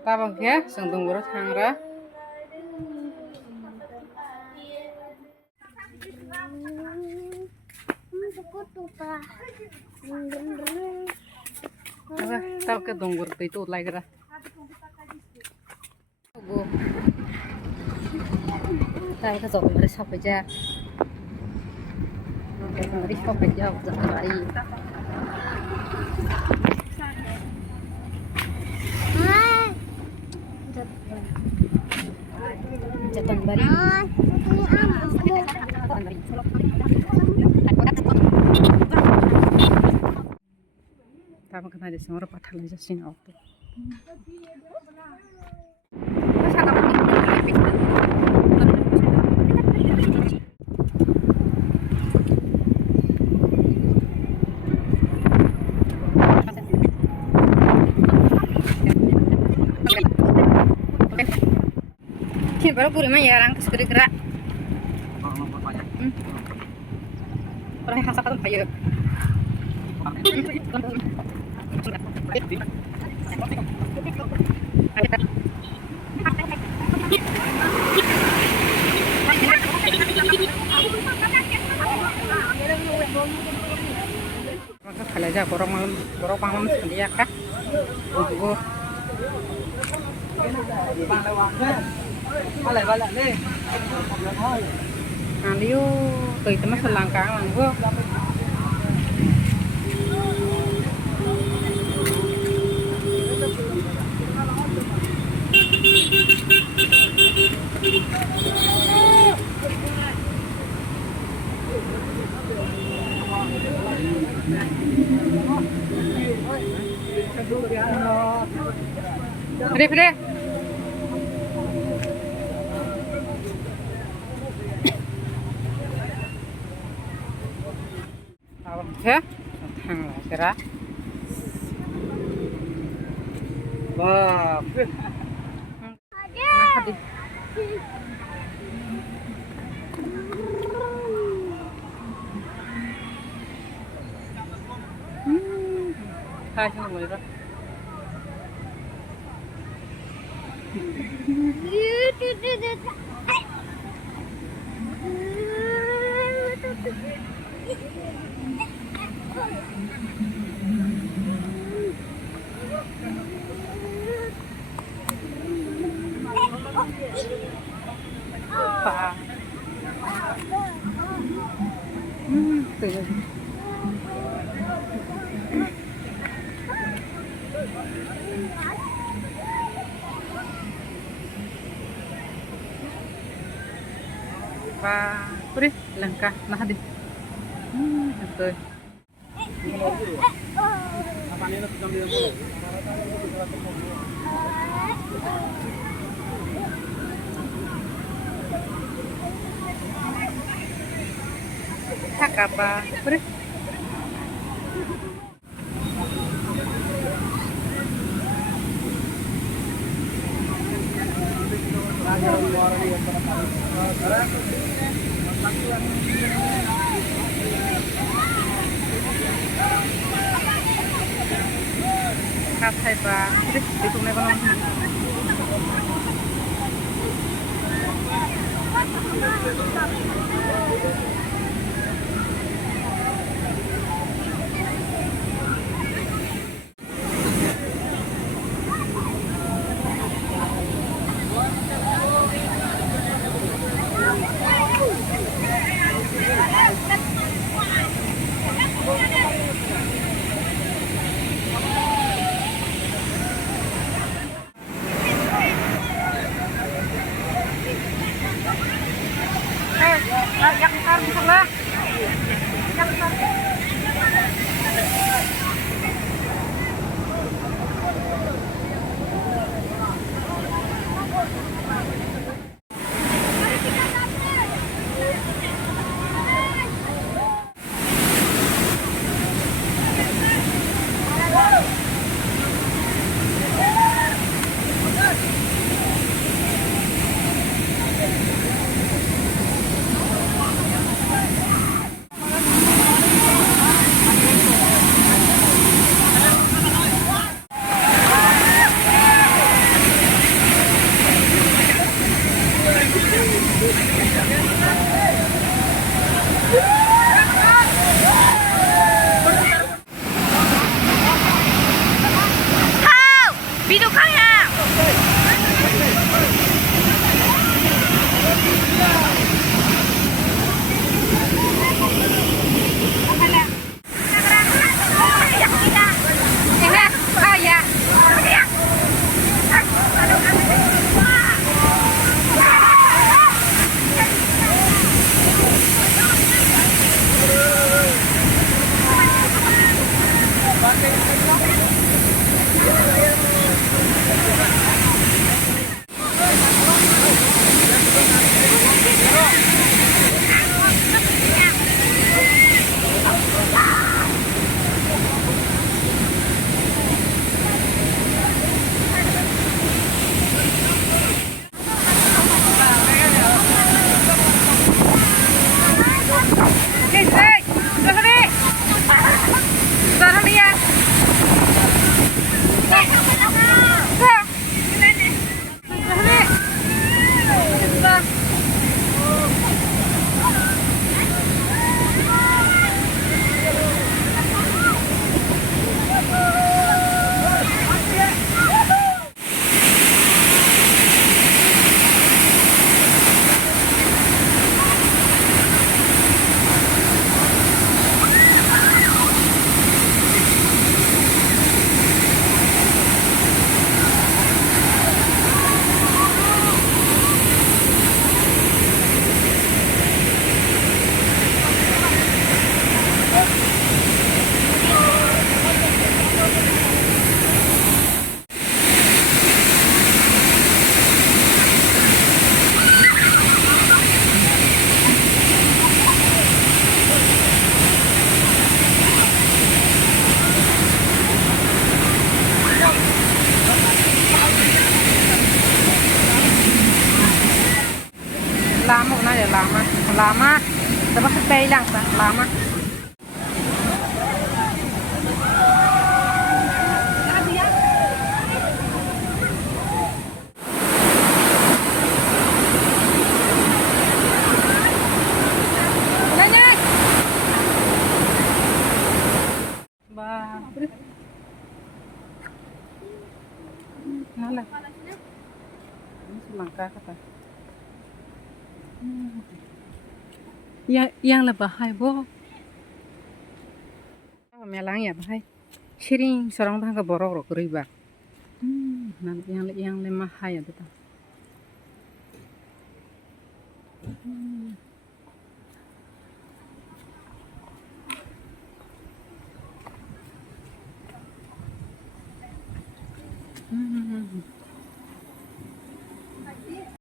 Tabang ya, sengtung burut hangra. Tabang ke donggur itu lagi kira. Tabang ke zombie dari siapa aja? Dari siapa aja? Dari Jatan Bari. Tama kena di semua patah aja sini auto. Sini baru puri mah ya orang kesegera gerak. Orang yang kasar tuh kayak. Maka kali aja borong malam seperti ya kak. Ugu. Aliu, tuh itu mah selangkang langgo. Pede. Tawag siya. Hang kira. Wah. Nah, Hai semua boleh. Pak. Tuh. Pak, puri langkah nah di. Betul. Hak apa? Puri. Kasih pak, terus ditumai bang. Yang lama dapat sepay lang sa lama Nala. Ini semangka kata. Yang lah bahai bo. Melang ya bahai. Sering sorang tang ke borok rok riba. Nanti yang lemah hai ya betul.